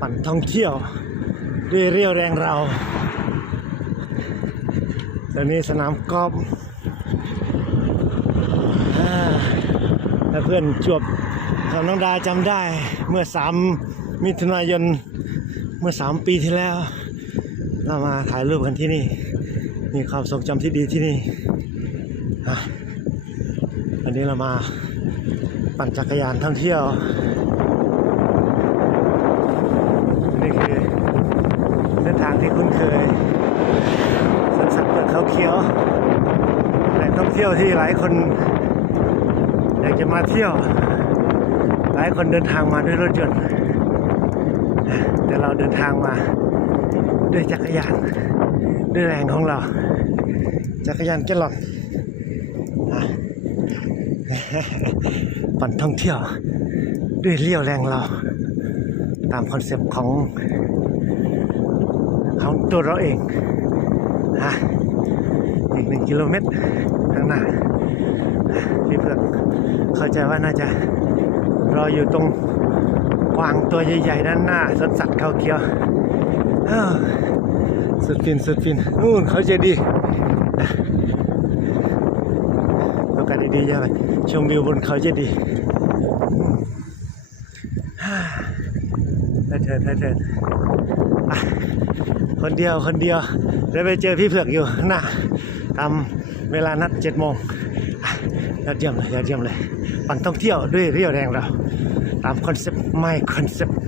ปั่นท่องเที่ยวด้วยเรี่ยวแรงเราตอนนี้สนามกอล์ฟถ้าเพื่อนจวบกับน้องดาจำได้เมื่อ3 มิถุนายนเมื่อ3 ปีที่แล้วเรามาถ่ายรูปกันที่นี่มีความทรงจำที่ดีที่นี่วันนี้เรามาปั่นจักรยานท่องเที่ยวนี่คือเส้นทางที่คุ้นเคยสวนสัตว์เปิดเขาเขียวแหล่งท่องเที่ยวที่หลายคนอยากจะมาเที่ยวหลายคนเดินทางมาด้วยรถยนต์แต่เราเดินทางมาด้วยจักรยานด้วยแรงของเราจักรยานแกลลอนปั่นท่องเที่ยวด้วยเรี่ยวแรงเราตามคอนเซปต์ของตัวเราเองอีก1 กิโลเมตรข้างหน้าพี่เพื่อนเข้าใจว่าน่าจะรออยู่ตรงกวางตัวใหญ่ๆด้านหน้าสวนสัตว์เขาเขียวสุดฟินนู่นเขาจะดีโอกาสดีๆจะไปชมวิวบนเขาจะดีเถิดคนเดียวเดี๋ยวไปเจอพี่เผือกอยู่ข้างหน้าตามเวลานัด 7 โมงยอดเยี่ยมเลยปั่นท่องเที่ยวด้วยเรี่ยวแรงเราตามคอนเซ็ปต์ไม่คอนเซ็ปต์